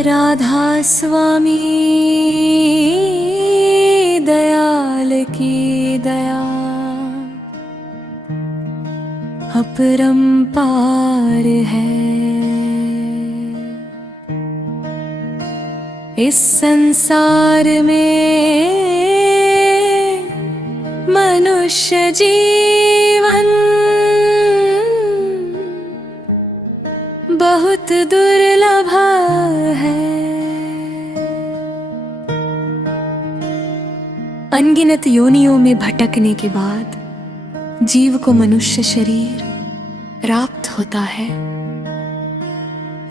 राधा स्वामी दयाल की दया अपरंपार है। इस संसार में मनुष्य जीवन बहुत दुर्लभ है। अनगिनत योनियों में भटकने के बाद जीव को मनुष्य शरीर प्राप्त होता है।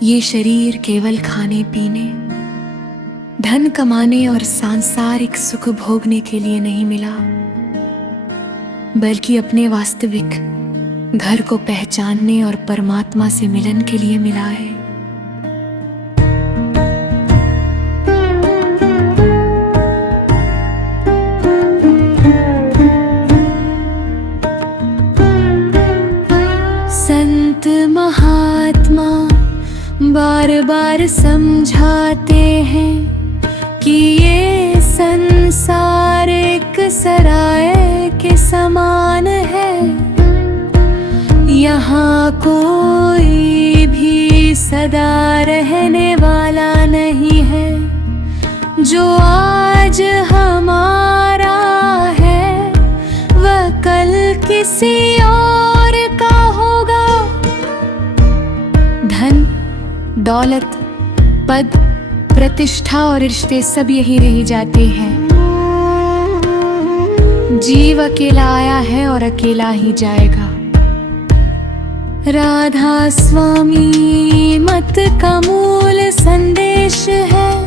ये शरीर केवल खाने पीने, धन कमाने और सांसारिक सुख भोगने के लिए नहीं मिला, बल्कि अपने वास्तविक घर को पहचानने और परमात्मा से मिलन के लिए मिला है। संत महात्मा बार बार समझाते हैं कि ये संसार एक सराय के समान है। यहाँ कोई भी सदा रहने वाला नहीं है। जो आज हमारा है वह कल किसी और का होगा। धन, दौलत, पद, प्रतिष्ठा और रिश्ते सब यही रह जाते हैं। जीव अकेला आया है और अकेला ही जाएगा। राधा स्वामी मत का मूल संदेश है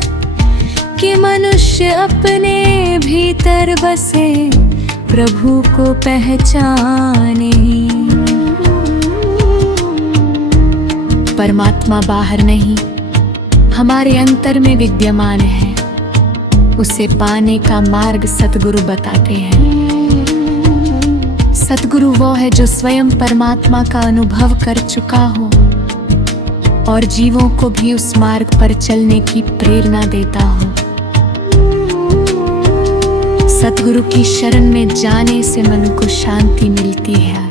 कि मनुष्य अपने भीतर बसे प्रभु को पहचाने। परमात्मा बाहर नहीं, हमारे अंतर में विद्यमान है। उसे पाने का मार्ग सतगुरु बताते हैं। सतगुरु वो है जो स्वयं परमात्मा का अनुभव कर चुका हो और जीवों को भी उस मार्ग पर चलने की प्रेरणा देता हो। सतगुरु की शरण में जाने से मन को शांति मिलती है।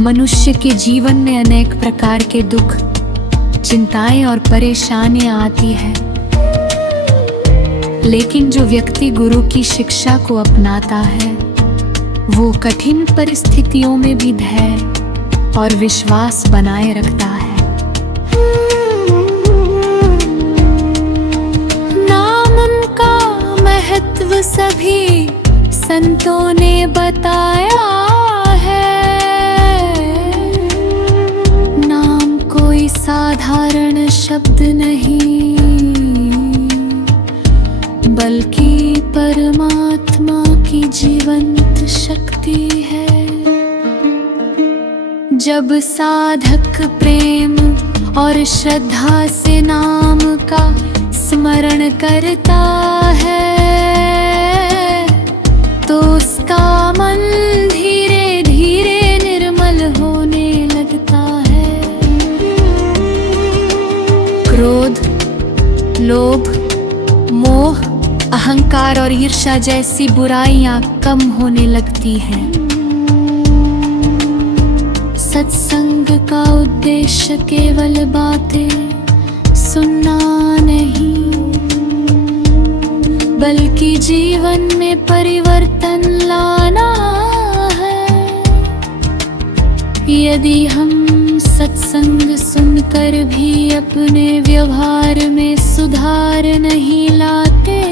मनुष्य के जीवन में अनेक प्रकार के दुख, चिंताएं और परेशानियां आती है, लेकिन जो व्यक्ति गुरु की शिक्षा को अपनाता है वो कठिन परिस्थितियों में भी धैर्य और विश्वास बनाए रखता है। नाम उनका महत्व सभी संतों ने बताया है। नाम कोई साधारण शब्द नहीं, बल्कि परमात्मा की जीवंत शक्ति है। जब साधक प्रेम और श्रद्धा से नाम का स्मरण करता है तो उसका मन धीरे धीरे निर्मल होने लगता है। क्रोध, लोभ, मोह, अहंकार और ईर्ष्या जैसी बुराइयां कम होने लगती हैं। सत्संग का उद्देश्य केवल बातें सुनना नहीं, बल्कि जीवन में परिवर्तन लाना है। यदि हम सत्संग सुनकर भी अपने व्यवहार में सुधार नहीं लाते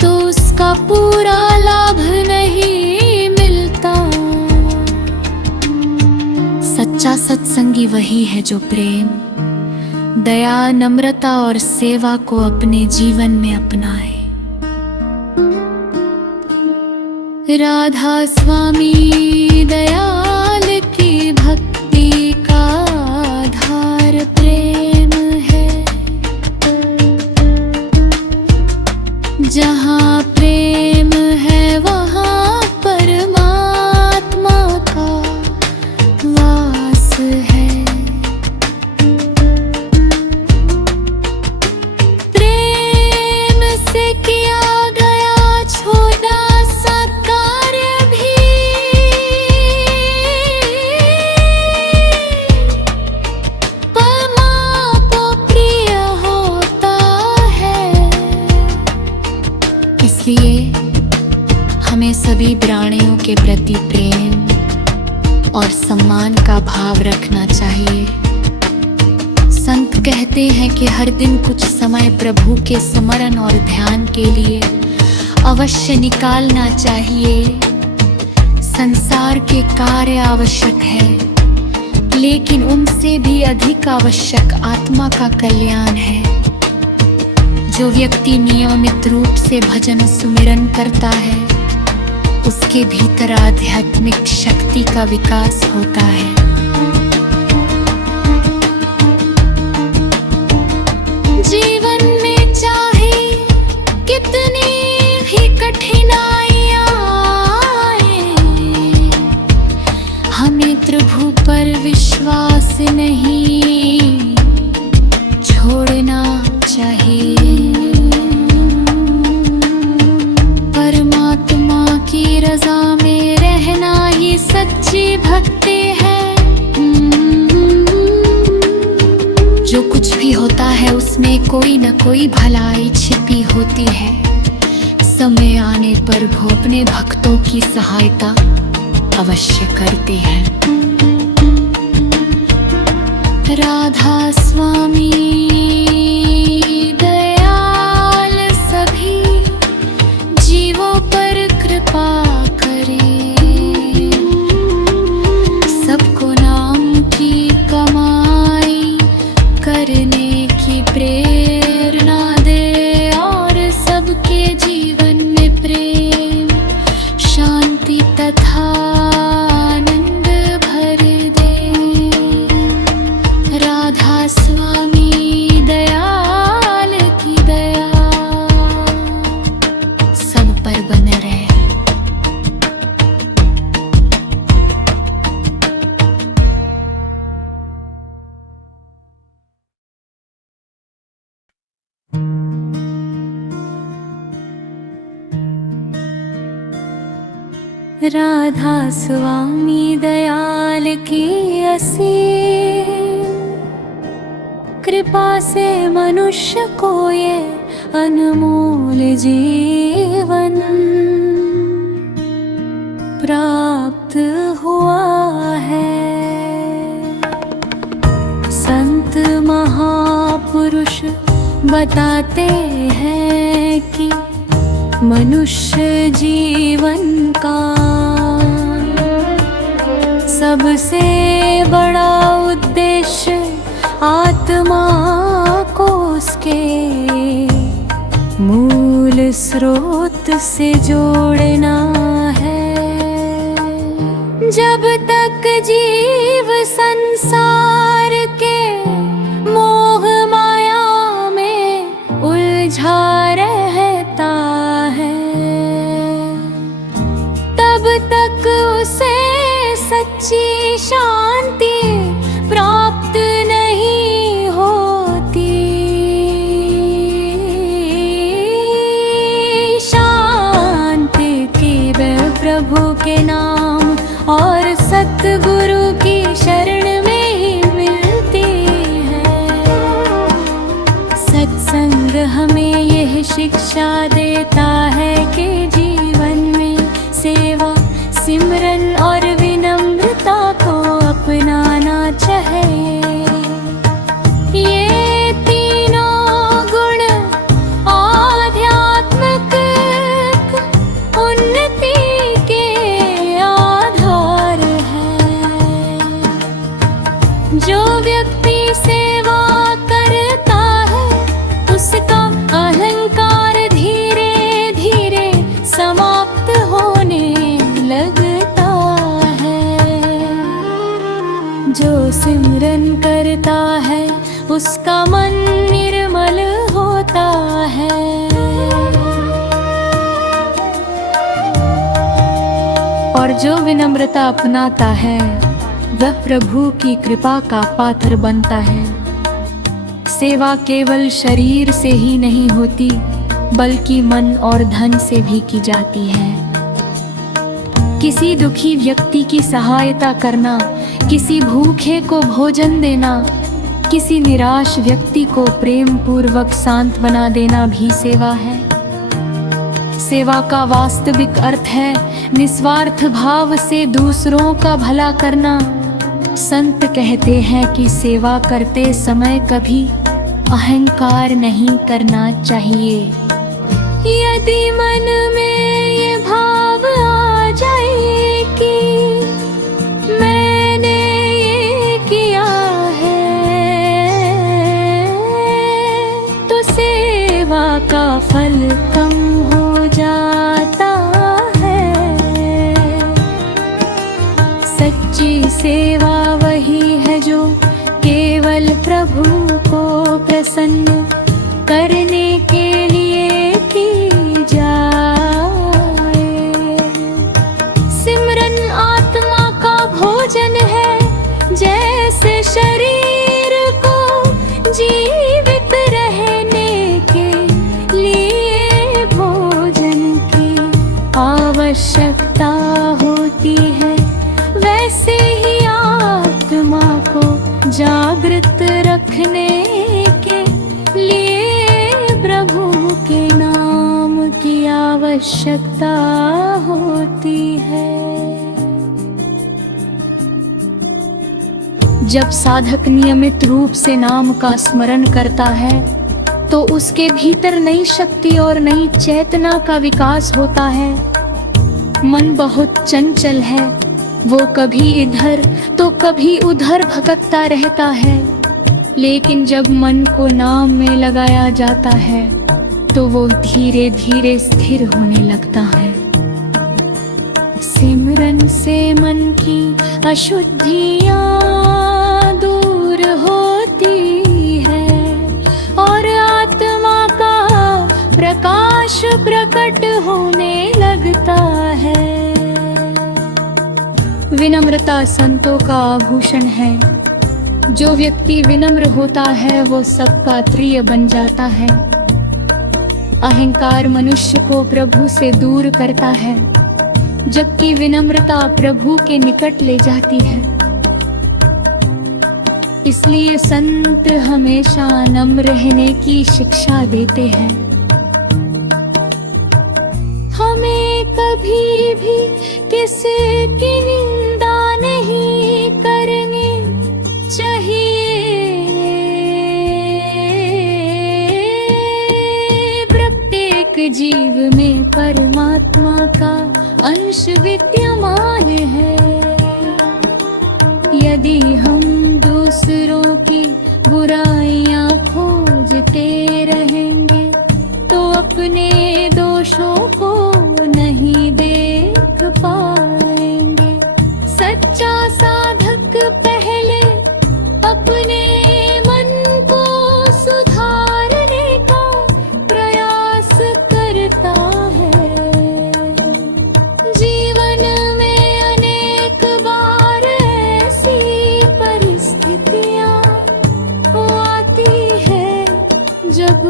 तो उसका पूरा लाभ नहीं मिलता। सच्चा सत्संगी वही है जो प्रेम, दया, नम्रता और सेवा को अपने जीवन में अपनाए। राधा स्वामी दयाल की भक्ति का आधार प्रेम है। और सम्मान का भाव रखना चाहिए। संत कहते हैं कि हर दिन कुछ समय प्रभु के स्मरण और ध्यान के लिए अवश्य निकालना चाहिए। संसार के कार्य आवश्यक है, लेकिन उनसे भी अधिक आवश्यक आत्मा का कल्याण है। जो व्यक्ति नियमित रूप से भजन सुमिरन करता है, उसके भीतर आध्यात्मिक शक्ति का विकास होता है। जीवन में चाहे कितनी भी कठिनाइयां आए, हमें प्रभु पर विश्वास नहीं छोड़ना चाहिए। परमात्मा की रजा में रहना ही सच्ची भक्ति है। जो कुछ भी होता है उसमें कोई न कोई भलाई छिपी होती है। समय आने पर वो अपने भक्तों की सहायता अवश्य करते हैं। राधा स्वामी दयाल सभी जीवों पर कृपा करे, सबको नाम की कमाई करने की प्रेरणा दे और सबके जीवन में प्रेम, शांति तथा आनंद भर दे। राधा स्वामी दयाल की दया सब पर बने रहे। राधा स्वामी दयाल की असीम कृपा से मनुष्य को ये अनमोल जीवन प्राप्त हुआ है। संत महापुरुष बताते हैं कि मनुष्य जीवन का सबसे बड़ा उद्देश्य आत्मा को उसके मूल स्रोत से जोड़ना है। जब तक जीव संसार के मोह माया में उलझा रहता है, तब तक उसे सच्ची शांति प्राप्त नहीं होती। शांति केवल प्रभु के नाम और सतगुरु की शरण में ही मिलती है। सत्संग हमें यह शिक्षा देता है कि जीवन में सेवा, सिमरन और विनम्रता को अपनाना चाहिए। ये तीनों गुण आध्यात्मिक उन्नति के आधार हैं। जो व्यक्ति सेवा करता है उसका अहंकार धीरे धीरे समाप्त होने लगता है। जो सिमरन करता है उसका मन निर्मल होता है। और जो विनम्रता अपनाता है वह प्रभु की कृपा का पात्र बनता है। सेवा केवल शरीर से ही नहीं होती, बल्कि मन और धन से भी की जाती है। किसी दुखी व्यक्ति की सहायता करना, किसी भूखे को भोजन देना, किसी निराश व्यक्ति को प्रेम पूर्वक सांत्वना देना भी सेवा है। सेवा का वास्तविक अर्थ है निस्वार्थ भाव से दूसरों का भला करना। संत कहते हैं कि सेवा करते समय कभी अहंकार नहीं करना चाहिए। यदि मन में ये भाव आ जाए कि मैंने ये किया है, तो सेवा का फल कम हो जाता है। सच्ची सेवा वही है जो केवल प्रभु को प्रसन्न करने के लिए की जाए। सिमरन आत्मा का भोजन है, जैसे शरीर को जीवित रहने के लिए भोजन की आवश्यकता होती है, वैसे ही आत्मा को जागृत रखने के लिए प्रभु के नाम की आवश्यकता होती है। जब साधक नियमित रूप से नाम का स्मरण करता है तो उसके भीतर नई शक्ति और नई चेतना का विकास होता है। मन बहुत चंचल है, वो कभी इधर तो कभी उधर भटकता रहता है, लेकिन जब मन को नाम में लगाया जाता है तो वो धीरे धीरे स्थिर होने लगता है। सिमरन से मन की अशुद्धियां दूर होती है और आत्मा का प्रकाश प्रकट होने लगता है। विनम्रता संतों का आभूषण है। जो व्यक्ति विनम्र होता है वो सबका प्रिय बन जाता है। अहंकार मनुष्य को प्रभु से दूर करता है, जबकि विनम्रता प्रभु के निकट ले जाती है। इसलिए संत हमेशा नम्र रहने की शिक्षा देते हैं। हमें कभी भी किसी की निंदा नहीं करनी चाहिए। प्रत्येक जीव में परमात्मा का अंश विद्यमान है। यदि हम दूसरों की बुराइयां खोजते रहेंगे तो अपने दोषों को नहीं देख पाएंगे। सच्चा साधक पहले अपने मन को सुधारने का प्रयास करता है। जीवन में अनेक बार ऐसी परिस्थितियां आती है जब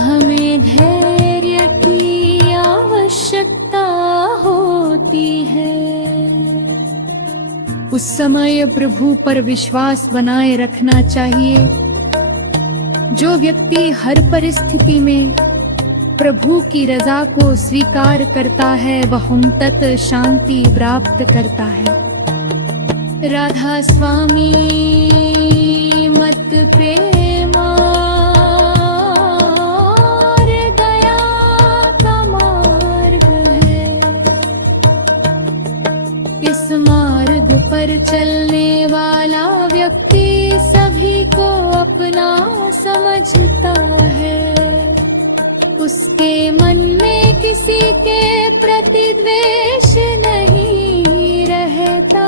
हमें धैर्य की आवश्यकता होती है। उस समय प्रभु पर विश्वास बनाए रखना चाहिए। जो व्यक्ति हर परिस्थिति में प्रभु की रजा को स्वीकार करता है वह तत शांति प्राप्त करता है। राधा स्वामी मत प्रेमा दया का मार्ग है। इस मार्ग पर चलने वाला व्यक्ति सभी को अपना समझता है। उसके मन में किसी के प्रति द्वेष नहीं रहता।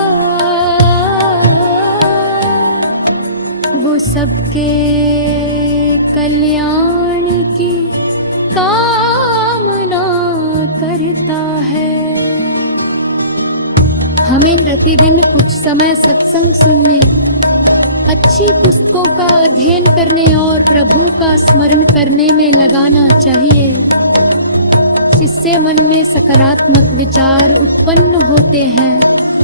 वो सबके कल्याण की कामना करता है। हमें प्रतिदिन कुछ समय सत्संग सुनने, अच्छी पुस्तकों का अध्ययन करने और प्रभु का स्मरण करने में लगाना चाहिए। इससे मन में सकारात्मक विचार उत्पन्न होते हैं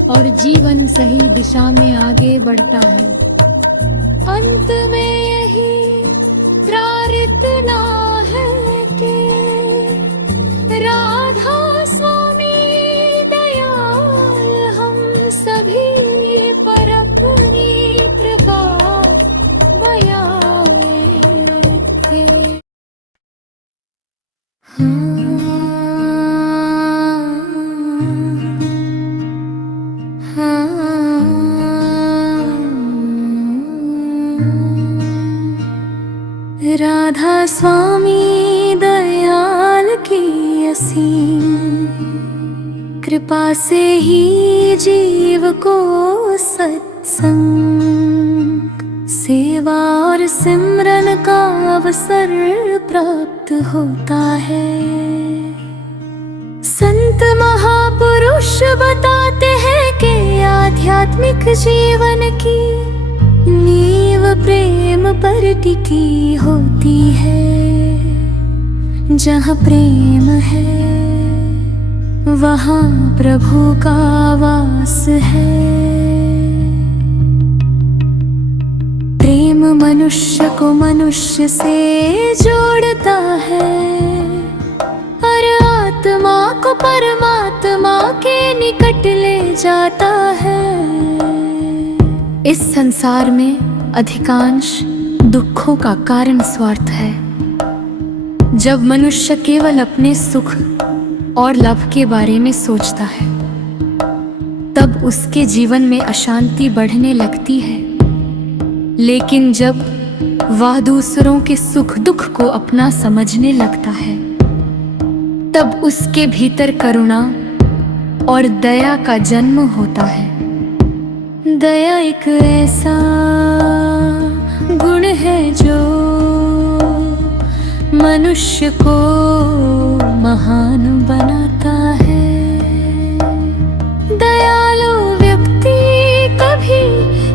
और जीवन सही दिशा में आगे बढ़ता है। अंत में यही प्रार्थना है कि राधा स्वामी दयाल की असीम कृपा से ही जीव को सत्संग सेवा और सिमरन का अवसर प्राप्त होता है। संत महापुरुष बताते हैं कि आध्यात्मिक जीवन की नींव प्रेम पर टिकी होती है। जहाँ प्रेम है वहाँ प्रभु का वास है। प्रेम मनुष्य को मनुष्य से जोड़ता है और आत्मा को परमात्मा के निकट ले जाता है। इस संसार में अधिकांश दुखों का कारण स्वार्थ है। जब मनुष्य केवल अपने सुख और लाभ के बारे में सोचता है तब उसके जीवन में अशांति बढ़ने लगती है। लेकिन जब वह दूसरों के सुख दुख को अपना समझने लगता है तब उसके भीतर करुणा और दया का जन्म होता है। दया एक ऐसा गुण है जो मनुष्य को महान बनाता है। दयालु व्यक्ति कभी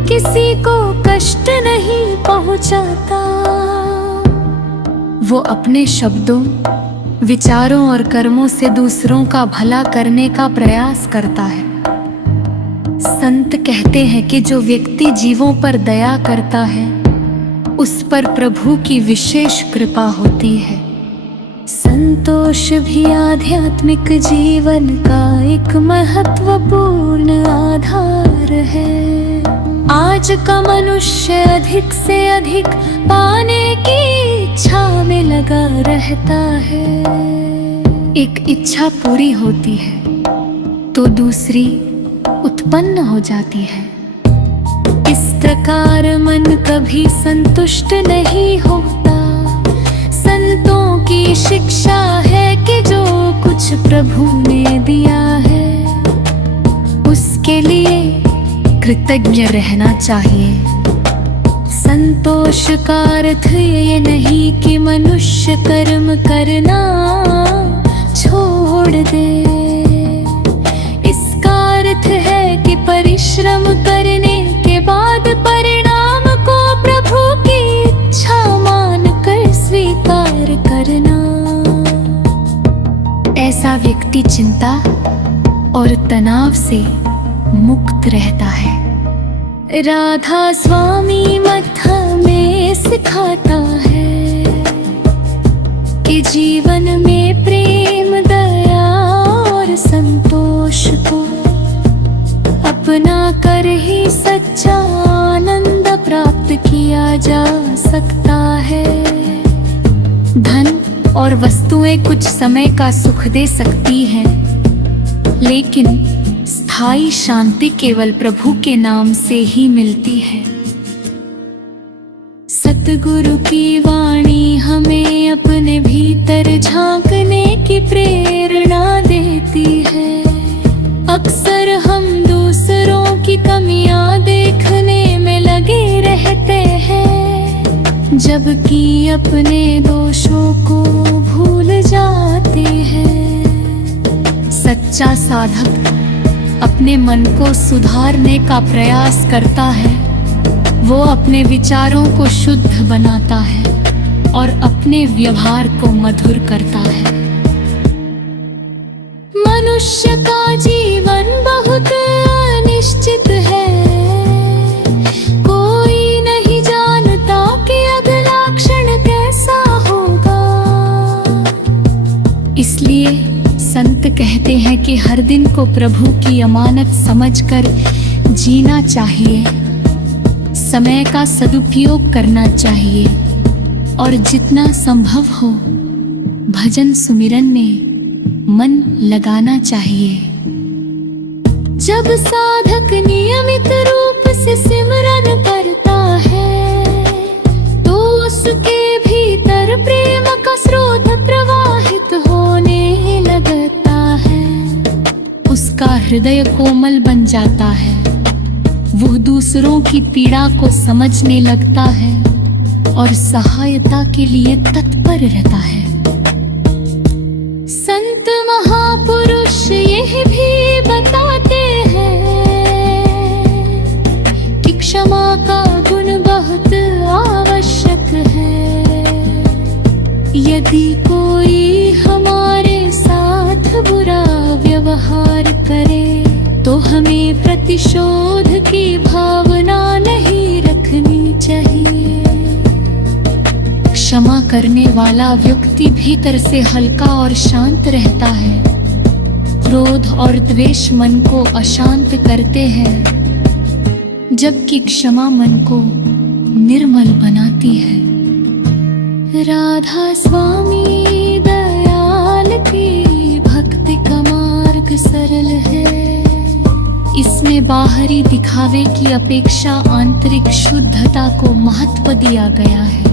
किसी को कष्ट नहीं पहुंचाता। वो अपने शब्दों, विचारों और कर्मों से दूसरों का भला करने का प्रयास करता है। संत कहते हैं कि जो व्यक्ति जीवों पर दया करता है उस पर प्रभु की विशेष कृपा होती है। संतोष भी आध्यात्मिक जीवन का एक महत्वपूर्ण आधार है। आज का मनुष्य अधिक से अधिक पाने की इच्छा में लगा रहता है। एक इच्छा पूरी होती है तो दूसरी उत्पन्न हो जाती है। इस प्रकार मन कभी संतुष्ट नहीं होता। संतों की शिक्षा है कि जो कुछ प्रभु ने दिया है उसके लिए कृतज्ञ रहना चाहिए। संतोष का अर्थ ये नहीं कि मनुष्य कर्म करना छोड़ दे। इसका अर्थ है कि परिश्रम करने के बाद परिणाम को प्रभु की इच्छा मानकर स्वीकार करना। ऐसा व्यक्ति चिंता और तनाव से मुक्त रहता है। राधा स्वामी मठ में सिखाता है कि जीवन में प्रेम, दया और संतोष को अपना कर ही सच्चा आनंद प्राप्त किया जा सकता है। धन और वस्तुएं कुछ समय का सुख दे सकती हैं, लेकिन स्थायी शांति केवल प्रभु के नाम से ही मिलती है। सतगुरु की वाणी हमें अपने भीतर झांकने की प्रेरणा देती है। अक्सर हम दूसरों की कमियां देखने में लगे रहते हैं, जबकि अपने दोषों को भूल जाते हैं। सच्चा साधक अपने मन को सुधारने का प्रयास करता है। वो अपने विचारों को शुद्ध बनाता है और अपने व्यवहार को मधुर करता है। मनुष्य का जीवन बहुत अनिश्चित है। कोई नहीं जानता कि अगला क्षण कैसा होगा। इसलिए संत कहते हैं कि हर दिन को प्रभु की अमानत समझकर जीना चाहिए। समय का सदुपयोग करना चाहिए और जितना संभव हो भजन सुमिरन में मन लगाना चाहिए। जब साधक नियमित रूप से सिमरन करता है तो उसके भी हृदय कोमल बन जाता है। वो दूसरों की पीड़ा को समझने लगता है और सहायता के लिए तत्पर रहता है। संत महापुरुष यह भी बताते हैं कि क्षमा का गुण बहुत आवश्यक है। यदि कोई हमारे साथ बुरा व्यवहार करे तो हमें प्रतिशोध की भावना नहीं रखनी चाहिए। क्षमा करने वाला व्यक्ति भीतर से हल्का और शांत रहता है। क्रोध और द्वेष मन को अशांत करते हैं, जबकि क्षमा मन को निर्मल बनाती है। राधा स्वामी दयाल की भक्ति का मार्ग सरल है। इसमें बाहरी दिखावे की अपेक्षा आंतरिक शुद्धता को महत्व दिया गया है।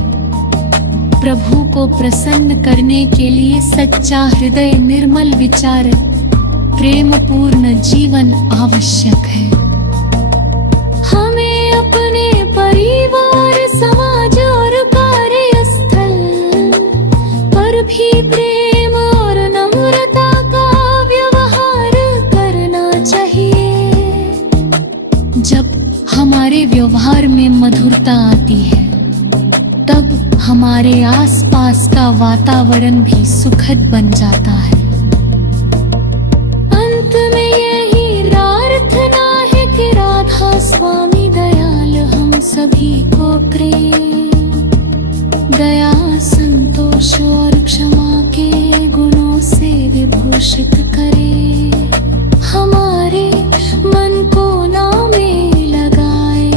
प्रभु को प्रसन्न करने के लिए सच्चा हृदय, निर्मल विचार, प्रेमपूर्ण जीवन आवश्यक है। हमें अपने परिवार, समाज और कार्यस्थल पर भी प्रेम और नम्रता का व्यवहार करना चाहिए। जब हमारे व्यवहार में मधुरता आती है, तब हमारे आसपास का वातावरण भी सुखद बन जाता है। अंत में यही प्रार्थना है कि राधा स्वामी दयाल हम सभी को प्रेम, दया, संतोष और क्षमा के गुणों से विभूषित करे। हमारे मन को नाम में लगाए,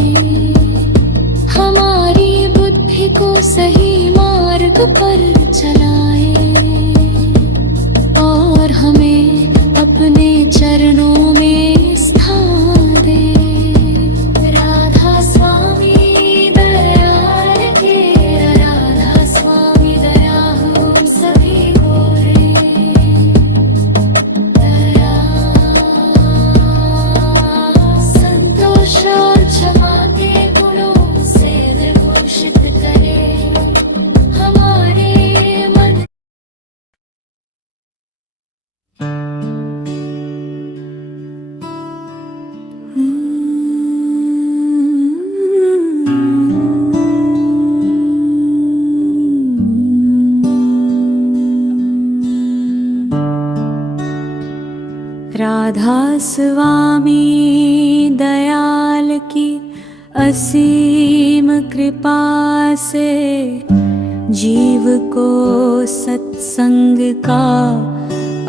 हमारी बुद्धि को सही मार्ग पर चलाए और हमें अपने चरणों में स्थान दे। राधा स्वामी दयाल के, राधा स्वामी दया हम सभी को रे। दया, संतोष और क्षमा के गुणों से विभूषित करे हमारे मन। राधा स्वामी दयाल की असीम कृपा से जीव को सत्संग का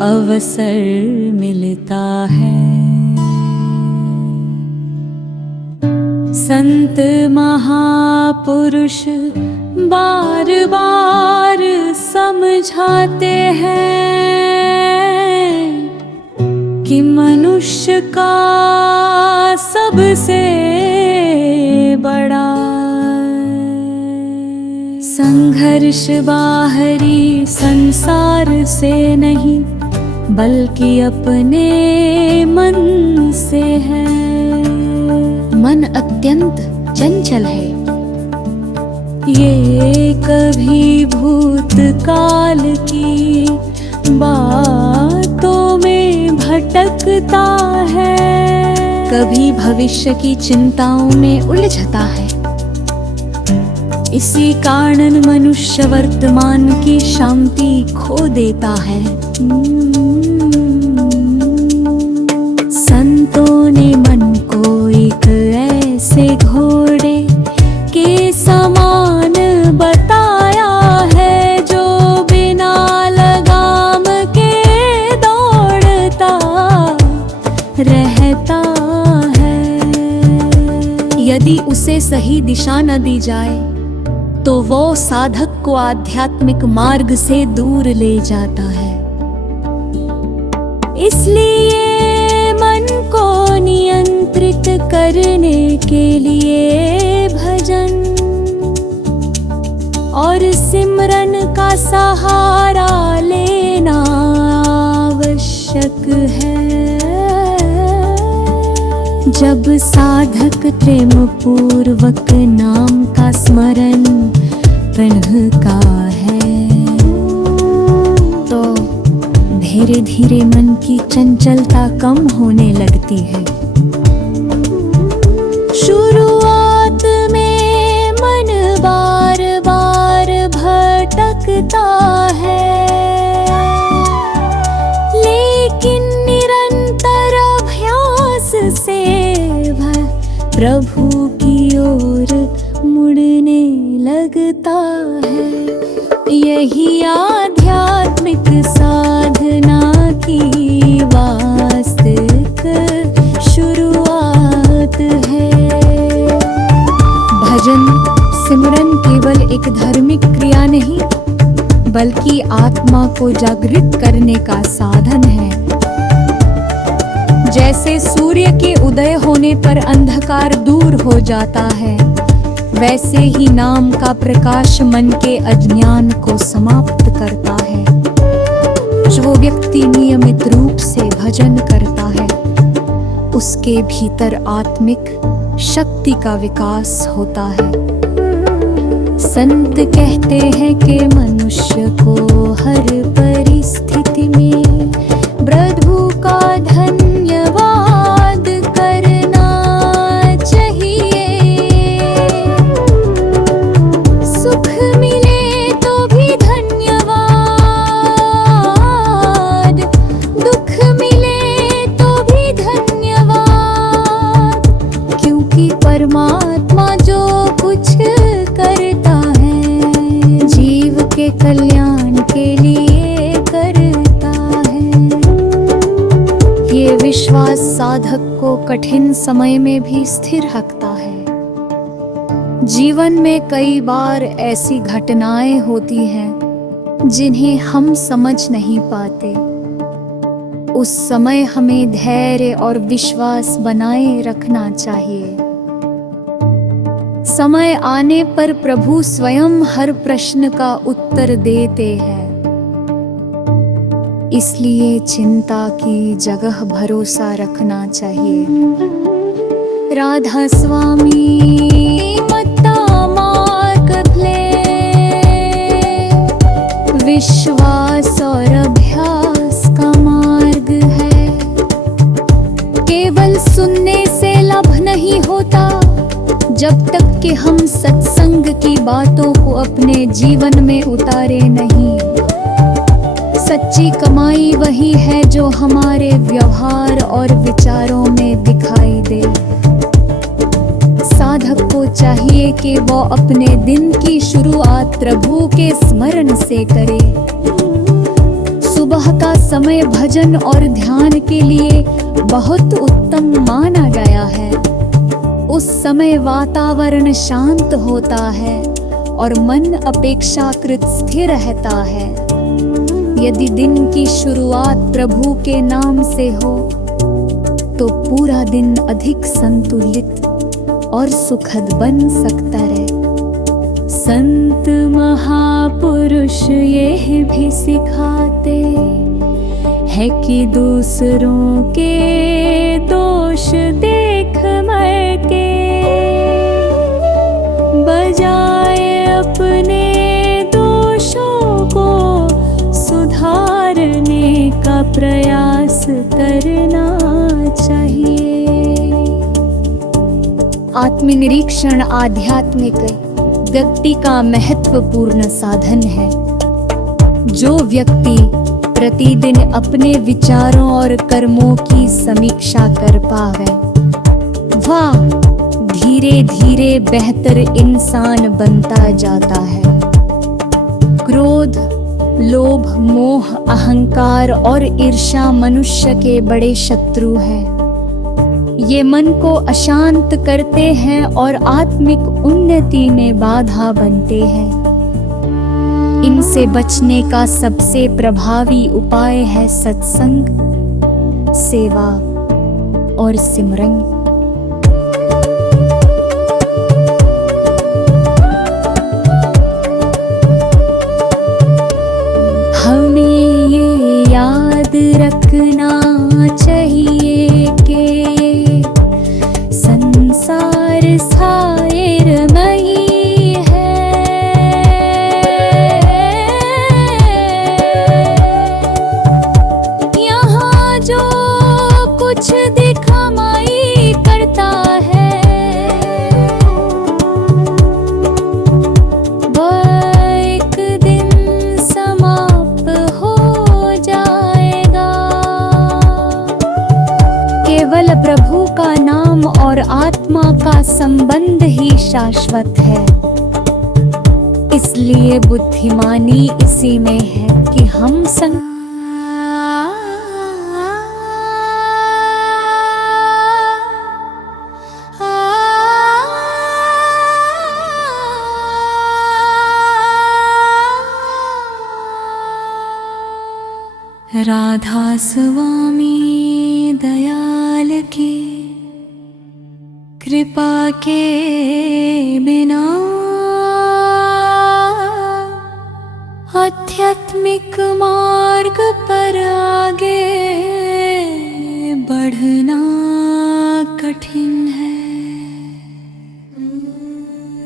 अवसर मिलता है। संत महापुरुष बार बार समझाते हैं कि मनुष्य का सबसे बड़ा संघर्ष बाहरी संसार से नहीं, बल्कि अपने मन से है। मन अत्यंत चंचल है। ये कभी भूतकाल की बातों में भटकता है, कभी भविष्य की चिंताओं में उलझता है। इसी कारण मनुष्य वर्तमान की शांति खो देता है। संतों ने मन को एक ऐसे घोड़े के समान बताया है, जो बिना लगाम के दौड़ता रहता है। यदि उसे सही दिशा न दी जाए तो वो साधक को आध्यात्मिक मार्ग से दूर ले जाता है। इसलिए मन को नियंत्रित करने के लिए भजन और सिमरन का सहारा लेना आवश्यक है। जब साधक प्रेम पूर्वक नाम का स्मरण प्रणह का है, तो धीरे धीरे मन की चंचलता कम होने लगती है। शुरुआत में मन बार बार भटकता है, लेकिन निरंतर अभ्यास से वह प्रभु की ओर मुड़ने लगता है। यही आध्यात्मिक साधना की वास्तविक शुरुआत है। भजन सिमरन केवल एक धार्मिक क्रिया नहीं, बल्कि आत्मा को जागृत करने का साधन है। जैसे सूर्य के उदय होने पर अंधकार दूर हो जाता है, वैसे ही नाम का प्रकाश मन के अज्ञान को समाप्त करता है। जो व्यक्ति नियमित रूप से भजन करता है, उसके भीतर आत्मिक शक्ति का विकास होता है। संत कहते हैं कि मनुष्य को हर परिस्थिति में प्रभु का धन्यवाद करना चाहिए। सुख मिले तो भी धन्यवाद, दुख मिले तो भी धन्यवाद, क्योंकि परमात्मा जो कुछ करता है जीव के कल्याण के लिए करता है। ये विश्वास साधक को कठिन समय में भी स्थिर रखता है। जीवन में कई बार ऐसी घटनाएं होती हैं जिन्हें हम समझ नहीं पाते। उस समय हमें धैर्य और विश्वास बनाए रखना चाहिए। समय आने पर प्रभु स्वयं हर प्रश्न का उत्तर देते हैं, इसलिए चिंता की जगह भरोसा रखना चाहिए। राधा स्वामी मत्ता मार्ग प्ले, विश्वास और अभ्यास का मार्ग है। केवल सुनने से लाभ नहीं होता, जब तक कि हम सत्संग की बातों को अपने जीवन में उतारे नहीं। सच्ची कमाई वही है जो हमारे व्यवहार और विचारों में दिखाई दे। साधक को चाहिए कि वो अपने दिन की शुरुआत प्रभु के स्मरण से करे। सुबह का समय भजन और ध्यान के लिए बहुत उत्तम माना गया है। उस समय वातावरण शांत होता है और मन अपेक्षाकृत स्थिर रहता है। यदि दिन की शुरुआत प्रभु के नाम से हो तो पूरा दिन अधिक संतुलित और सुखद बन सकता है। संत महापुरुष ये भी सिखाते हैं कि दूसरों के दोष देख मर के बजाय अपने दोषों को सुधारने का प्रयास करना चाहिए। आत्मनिरीक्षण आध्यात्मिक व्यक्ति का महत्वपूर्ण साधन है। जो व्यक्ति प्रतिदिन अपने विचारों और कर्मों की समीक्षा कर पावे, वह धीरे धीरे बेहतर इंसान बनता जाता है। क्रोध, लोभ, मोह, अहंकार और ईर्ष्या मनुष्य के बड़े शत्रु हैं। ये मन को अशांत करते हैं और आत्मिक उन्नति में बाधा बनते हैं। इनसे बचने का सबसे प्रभावी उपाय है सत्संग, सेवा और सिमरन। हमें ये याद रखना चाहिए कि संबंध ही शाश्वत है। इसलिए बुद्धिमानी इसी में है कि हम राधा स्वामी दयाल की कृपा के बिना आध्यात्मिक मार्ग पर आगे बढ़ना कठिन है।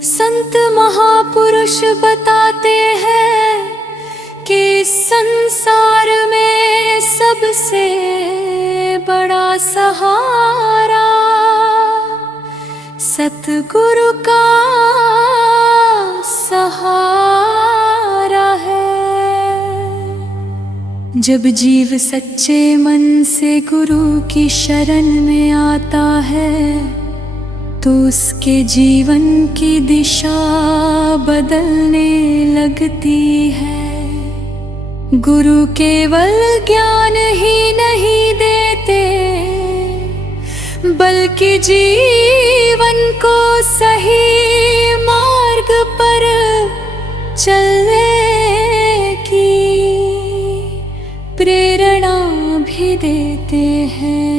संत महापुरुष बताते हैं कि संसार में सबसे बड़ा सहारा सतगुरु का सहारा है। जब जीव सच्चे मन से गुरु की शरण में आता है तो उसके जीवन की दिशा बदलने लगती है। गुरु केवल ज्ञान ही नहीं देते बल्कि जीवन को सही मार्ग पर चलने की प्रेरणा भी देते हैं।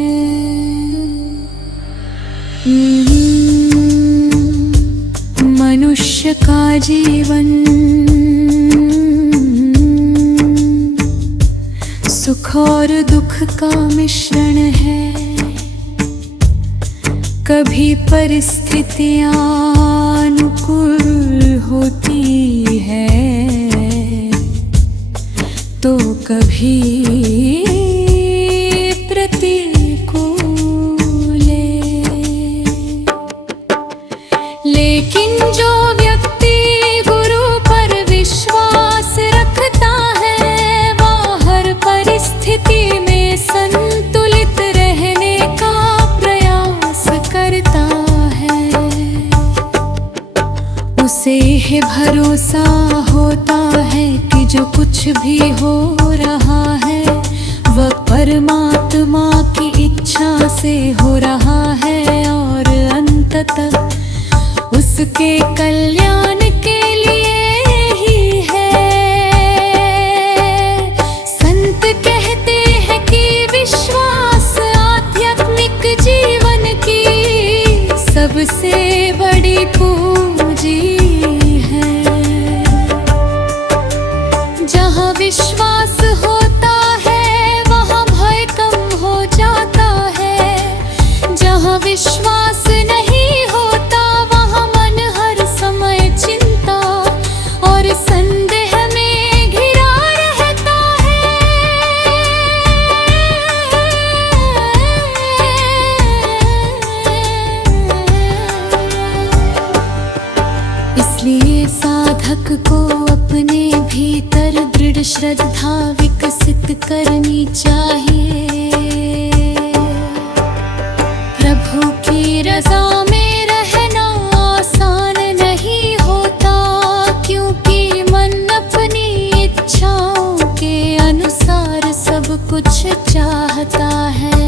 मनुष्य का जीवन सुख और दुख का मिश्रण है। कभी परिस्थितियां अनुकूल होती है तो कभी प्रतिकूल। लेकिन जो व्यक्ति गुरु पर विश्वास रखता है वह हर परिस्थिति में संतुलित रहने का प्रयास करता है। उसे यह भरोसा होता है कि जो कुछ भी हो रहा है वह परमात्मा की इच्छा से हो रहा है और अंततः उसके कल्याण के लिए ही है। संत कहते हैं कि विश्वास आध्यात्मिक जीवन की सबसे बड़ी पूंजी है। जहाँ विश्वास होता है वहाँ भय कम हो जाता है। जहाँ विश्वास नहीं होता वहाँ मन हर समय चिंता और संदेह में घिरा रहता है। इसलिए साधक को अपने भीतर दृढ़ श्रद्धा विकसित करनी चाहिए। प्रभु की रज़ा में रहना आसान नहीं होता क्योंकि मन अपनी इच्छाओं के अनुसार सब कुछ चाहता है।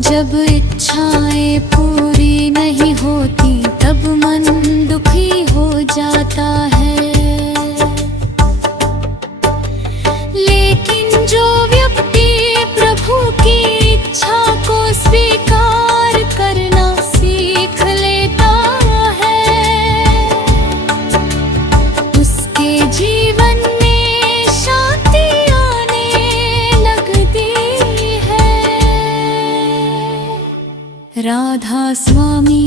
जब इच्छाएं पूरी नहीं होती तब मन दुखी हो जाता है। लेकिन जो व्यक्ति प्रभु की इच्छा को स्वीकार करना सीख लेता है उसके जीवन में शांति आने लगती है। राधा स्वामी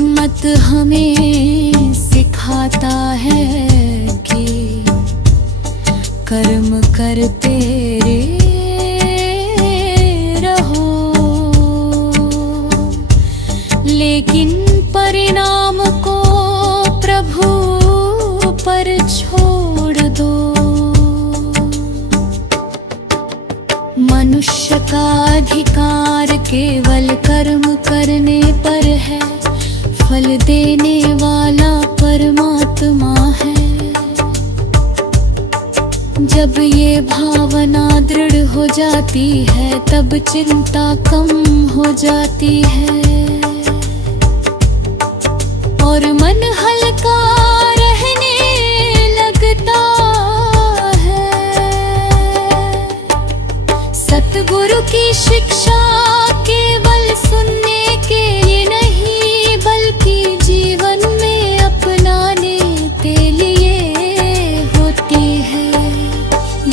मत हमें सिखाता है कि कर्म करते रहो लेकिन परिणाम को प्रभु पर छोड़ दो। मनुष्य का अधिकार केवल कर्म करने पर है, फल देने वाला परमात्मा है। जब ये भावना दृढ़ हो जाती है तब चिंता कम हो जाती है और मन हल्का रहने लगता है। सतगुरु की शिक्षा केवल सुनने के लिए नहीं बल्कि जीवन में अपनाने के लिए होती है।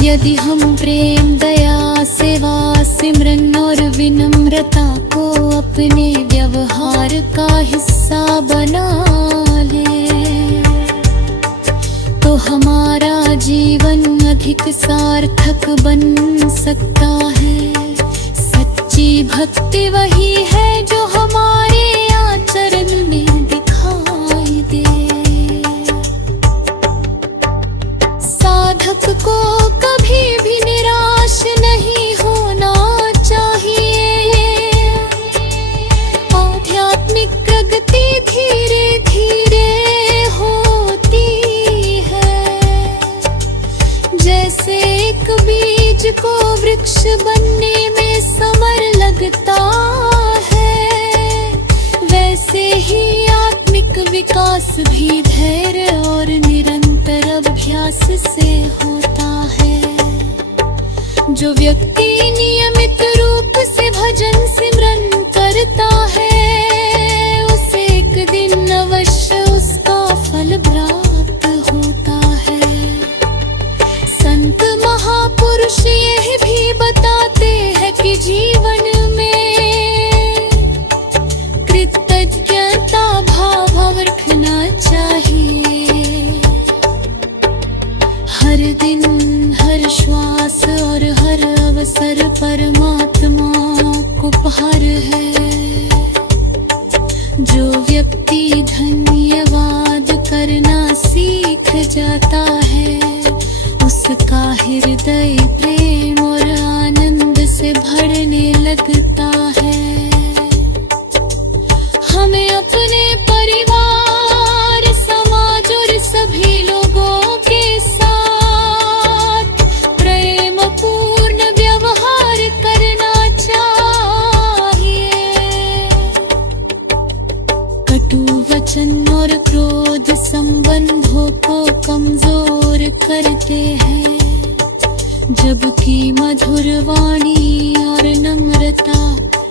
यदि हम प्रेम, दया, सेवा, सिमरन और विनम्रता को अपने व्यवहार का हिस्सा बना लें तो हमारा जीवन अधिक सार्थक बन सकता है। सच्ची भक्ति वही है जो हमारे आचरण में दिखाई दे। साधक को कभी भी निराश नहीं होना चाहिए। आध्यात्मिक प्रगति धीरे धीरे होती है। जैसे एक बीज को वृक्ष बनने में समय लगता है, वैसे ही आत्मिक विकास भी धैर्य और निरंतर अभ्यास से होता है। जो व्यक्ति नियमित रूप से भजन सिमरन करता है उसे एक दिन अवश्य उसका फल प्राप्त होता है। संत महापुरुष यह भी बताते हैं कि जीवन में कृतज्ञता भाव रखना चाहिए। हर दिन, हर श्वास और हर अवसर परमात्मा को उपहार है। जो व्यक्ति धन्यवाद करना सीख जाता है उसका हृदय प्रेम और आनंद से भरने लगता है। हमें अपने परिवार, समाज और सभी लोगों के साथ प्रेम पूर्ण व्यवहार करना चाहिए। कटु वचन और क्रोध संबंधों को कमजोर करते हैं, जबकि मधुर वाणी और नम्रता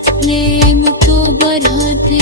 प्रेम को बढ़ाते